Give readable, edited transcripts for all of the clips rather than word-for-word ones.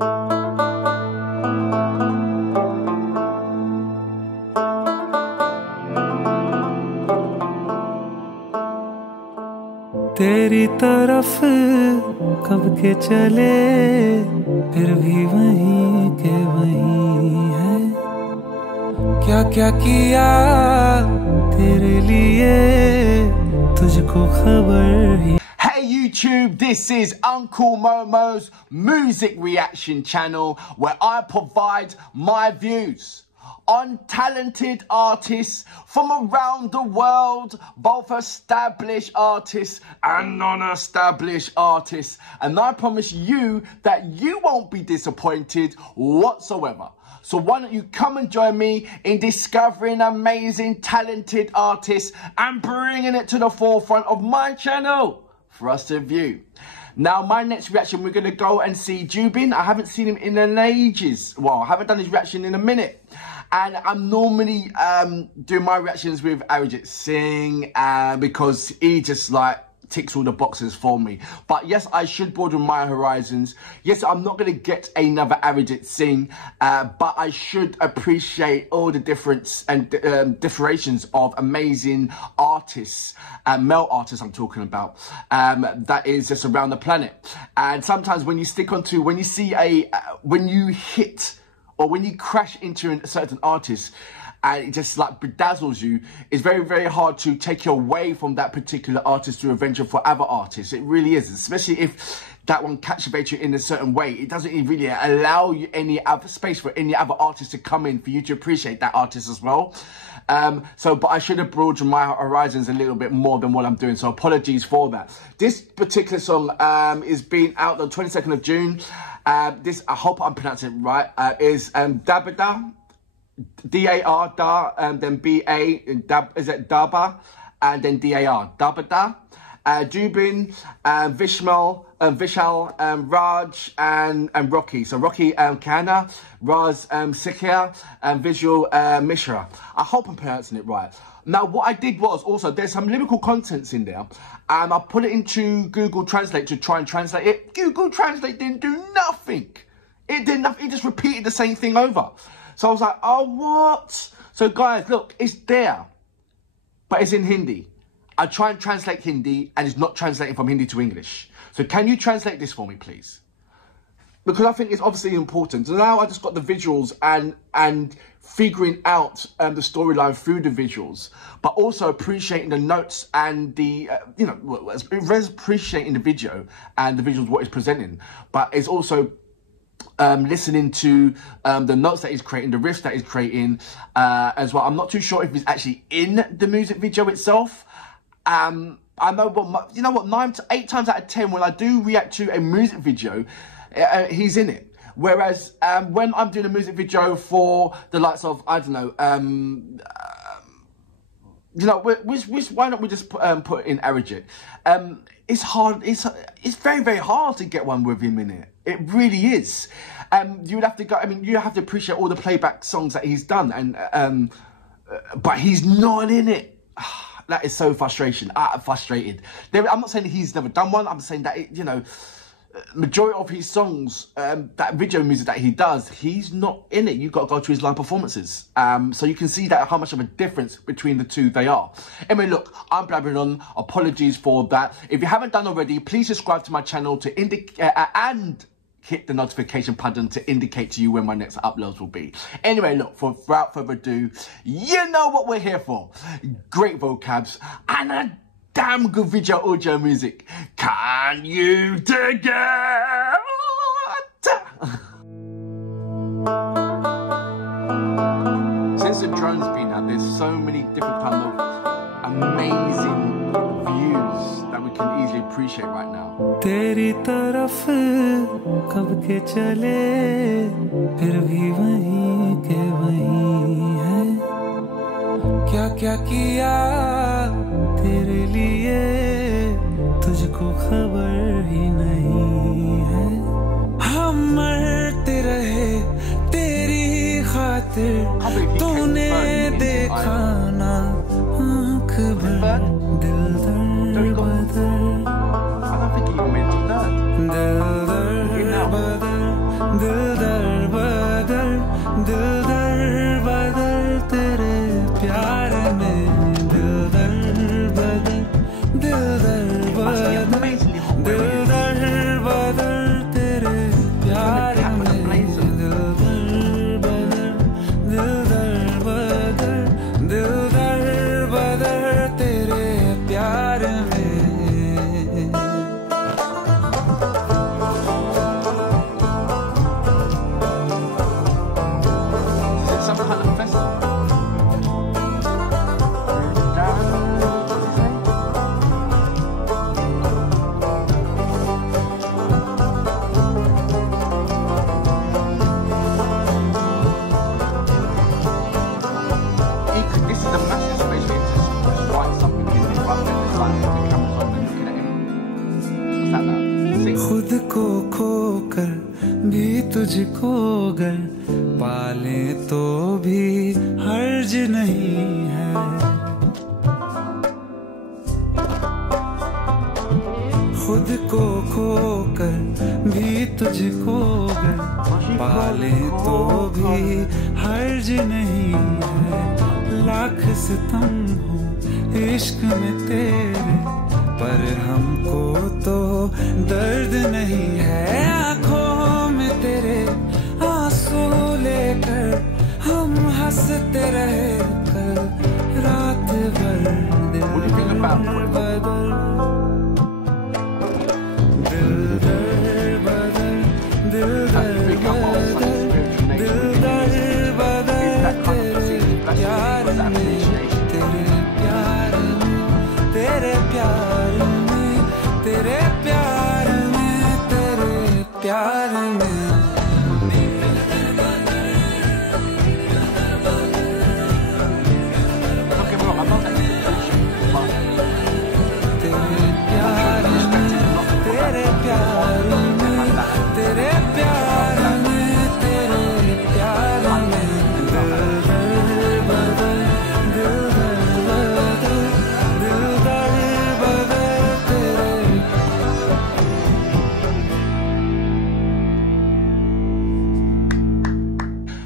तेरी तरफ कब के चले फिर भी वहीं के वहीं है क्या क्या किया तेरे लिए तुझको खबर ही। Hey YouTube, this is Uncle Momo's music reaction channel where I provide my views on talented artists from around the world, both established artists and non-established artists. And I promise you that you won't be disappointed whatsoever. So why don't you come and join me in discovering amazing, talented artists and bringing it to the forefront of my channel for us to view. Now, my next reaction, we're going to go and see Jubin. I haven't seen him in an ages. Well, I haven't done his reaction in a minute. And I'm normally doing my reactions with Arijit Singh because he just like ticks all the boxes for me. But yes, I should broaden my horizons. Yes, I'm not going to get another Arijit Singh, but I should appreciate all the difference and differentiations of amazing artists, male artists I'm talking about, that is just around the planet. And sometimes when you stick onto, when you see when you hit or when you crash into a certain artist and it just like bedazzles you, it's very, very hard to take you away from that particular artist to venture for other artists. It really is, especially if that one captivates you in a certain way. It doesn't really allow you any other space for any other artist to come in for you to appreciate that artist as well. But I should have broadened my horizons a little bit more than what I'm doing, so apologies for that. This particular song is being out on 22nd of June. This, I hope I'm pronouncing it right, is Darbadar, D-A-R, Dar, and then B-A, is it Darba, and then D-A-R, Darbadar. Jubin, Vishal, Raj, and Rocky. So Rocky, Khanna, Raj Shekhar, and Vishal Mishra. I hope I'm pronouncing it right. Now, what I did was also, there's some lyrical contents in there. I put it into Google Translate to try and translate it. Google Translate didn't do nothing. It did nothing. It just repeated the same thing over. So I was like, oh, what? So guys, look, it's there, but it's in Hindi. I try and translate Hindi and it's not translating from Hindi to English. So can you translate this for me, please? Because I think it's obviously important. So now I just got the visuals and figuring out the storyline through the visuals, but also appreciating the notes and the, you know, appreciating the video and the visuals, what it's presenting. But it's also listening to the notes that he's creating, the riffs that he's creating as well. I'm not too sure if he's actually in the music video itself. I know, but you know what, 8 times out of 10 when I do react to a music video, he's in it. Whereas when I'm doing a music video for the likes of, I don't know, you know, why don't we just put in Arijit? It's hard. It's very, very hard to get one with him in it. It really is. You would have to go. I mean, you have to appreciate all the playback songs that he's done, and but he's not in it. That is so frustrating. I'm frustrated. I'm not saying that he's never done one. I'm saying that, you know, majority of his songs, that video music that he does, he's not in it. You've got to go to his live performances. So you can see that how much of a difference between the two they are. Anyway, look, I'm blabbering on. Apologies for that. If you haven't done already, please subscribe to my channel to indicate and hit the notification button to indicate to you when my next uploads will be. Anyway, look, without further ado, you know what we're here for. Great vocabs and a damn good video audio music. Can you dig it? Since the drone's been out, there's so many different kind of amazing views that we can easily appreciate right now. तेरी तरफ कब के चले फिर भी वहीं के वहीं है क्या क्या किया तेरे लिए तुझको खबर ही नहीं है हम मरते रहे तेरी खातिर तूने देखा ना आँख भर दिल दरबदर दिल दरबदर दिल दर बदर तेरे प्यार में दिल दर बदर दिल दर बदर तेरे प्यार में दिल दर बदर तेरे प्यार में खुद को खोकर भी तुझको अगर पाले तो भी हर्ज नहीं है खुद को खोकर भी तुझको अगर पाले तो भी हर्ज नहीं है लाख सितम हो इश्क में तेरे पर हमको तो दर्द नहीं है आँखों में तेरे आंसू लेकर हम हंसते रहे कल रात भर दिल बदल दिल दर बदल दिल दर बदल दिल दर बदल तेरे प्यार में तेरे प्यार में तेरे प्यार में तेरे प्यार में तेरे प्यार में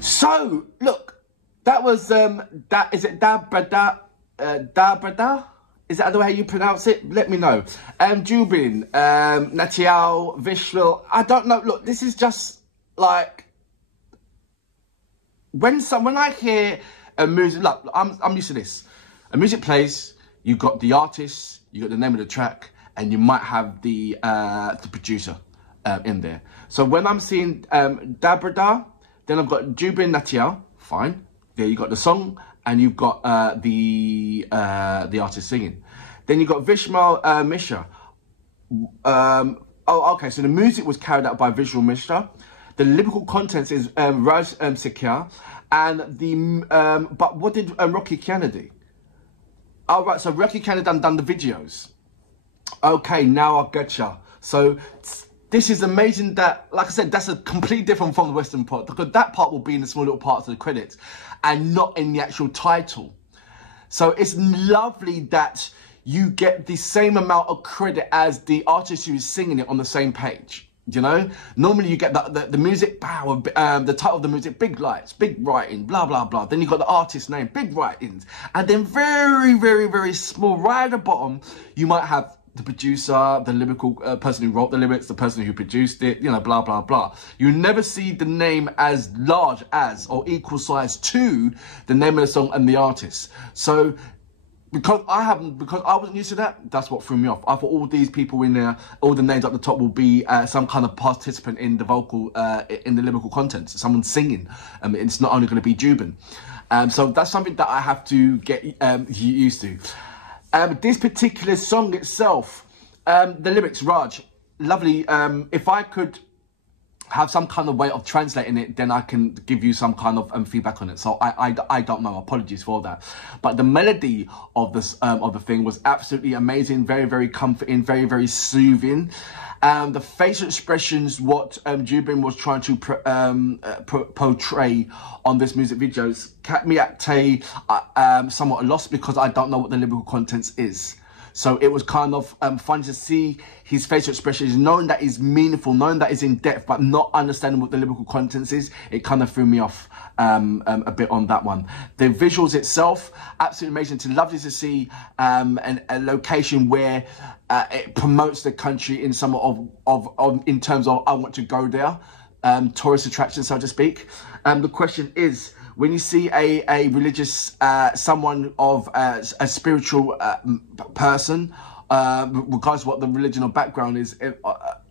So, look, that was, that, is it Darbadar? Darbadar? Is that the way you pronounce it? Let me know. Jubin, Nautiyal, Vishal, I don't know. Look, this is just like, when I hear a music, look, I'm used to this. A music plays, you've got the artist, you got the name of the track, and you might have the producer in there. So when I'm seeing Darbadar, then I've got Jubin Nautiyal, fine. There you got the song, and you've got the artist singing. Then you've got Vishal Mishra. Oh, okay, so the music was carried out by Vishal Mishra. The lyrical content is Raj Shekhar. And the, but what did Rocky Kiya do? Oh, right, so Rocky Kiya done the videos. Okay, now I getcha. So this is amazing that, like I said, that's a completely different from the Western part, because that part will be in the small little parts of the credits and not in the actual title. So it's lovely that you get the same amount of credit as the artist who is singing it on the same page. You know, normally you get the music, the title of the music, big lights, big writing, blah, blah, blah. Then you got the artist name, big writings. And then very, very, very small, right at the bottom, you might have the producer, the lyrical person who wrote the lyrics, the person who produced it, you know, blah, blah, blah. You never see the name as large as or equal size to the name of the song and the artist. So because I wasn't used to that, that's what threw me off. I thought all these people in there, all the names at the top will be some kind of participant in the vocal, in the lyrical content, someone singing. It's not only going to be Jubin. So that's something that I have to get used to. This particular song itself, the lyrics, Raj, lovely. If I could have some kind of way of translating it, then I can give you some kind of feedback on it. So I don't know. Apologies for that. But the melody of this of the thing was absolutely amazing. Very, very comforting. Very, very soothing. The facial expressions, what Jubin was trying to portray on this music videos, kept me at somewhat lost, because I don't know what the lyrical contents is. So it was kind of fun to see his facial expressions, knowing that he's meaningful, knowing that he's in depth, but not understanding what the lyrical contents is. It kind of threw me off a bit on that one. The visuals itself, absolutely amazing. Lovely to see a location where it promotes the country in some in terms of I want to go there, tourist attraction, so to speak. The question is, when you see a religious, someone of a spiritual person, regardless of what the religion or background is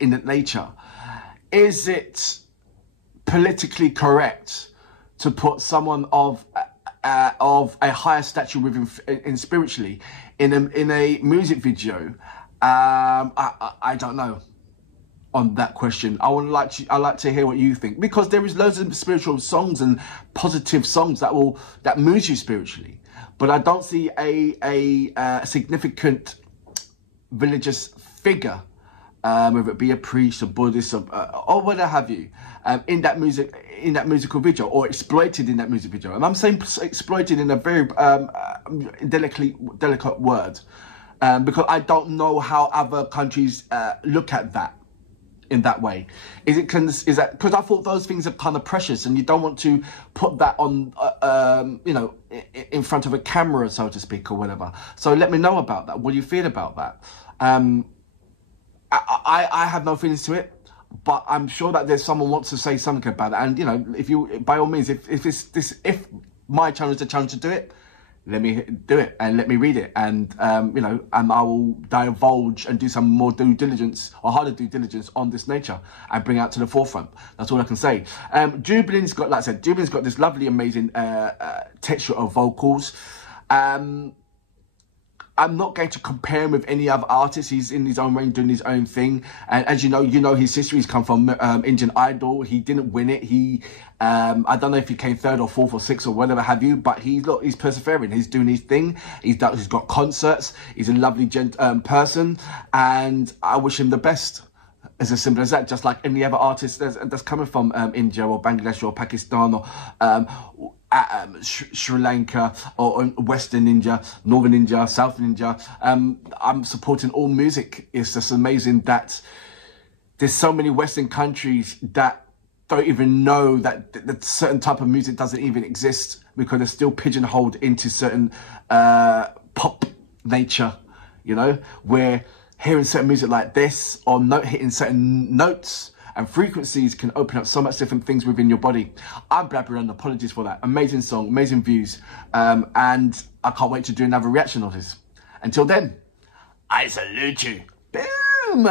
in that nature, is it politically correct to put someone of a higher stature within in spiritually in a music video? I don't know on that question. I like to hear what you think, because there is loads of spiritual songs and positive songs that move you spiritually, but I don't see a significant religious figure, whether it be a priest, a Buddhist, or whatever have you, in that musical video, or exploited in that music video. And I'm saying exploited in a very delicate word, because I don't know how other countries look at that in that way. Is that because I thought those things are kind of precious, and you don't want to put that on, you know, in front of a camera, so to speak, or whatever. So let me know about that. What do you feel about that? I have no feelings to it, but I'm sure that there's someone wants to say something about it. And you know, if you, by all means, if my channel is the channel to do it, let me do it and let me read it, and you know, and I will divulge and do some more due diligence, or harder due diligence, on this nature and bring it out to the forefront. That's all I can say. Jubin's got, like I said, Jubin's got this lovely, amazing texture of vocals. I'm not going to compare him with any other artist. He's in his own range, doing his own thing. And as you know his history. He's come from Indian Idol. He didn't win it. I don't know if he came 3rd or 4th or 6th or whatever have you, but he's persevering. He's doing his thing. He's got concerts. He's a lovely person, and I wish him the best. It's as simple as that. Just like any other artist that's coming from India or Bangladesh or Pakistan or Sri Lanka or Western India, Northern India, Southern India. I'm supporting all music. It's just amazing that there's so many Western countries that don't even know that certain type of music doesn't even exist, because they're still pigeonholed into certain pop nature, you know, where hearing certain music like this, or hitting certain notes and frequencies, can open up so much different things within your body. I'm blabbering, apologies for that. Amazing song, amazing views, and I can't wait to do another reaction of this. Until then, I salute you. Boom!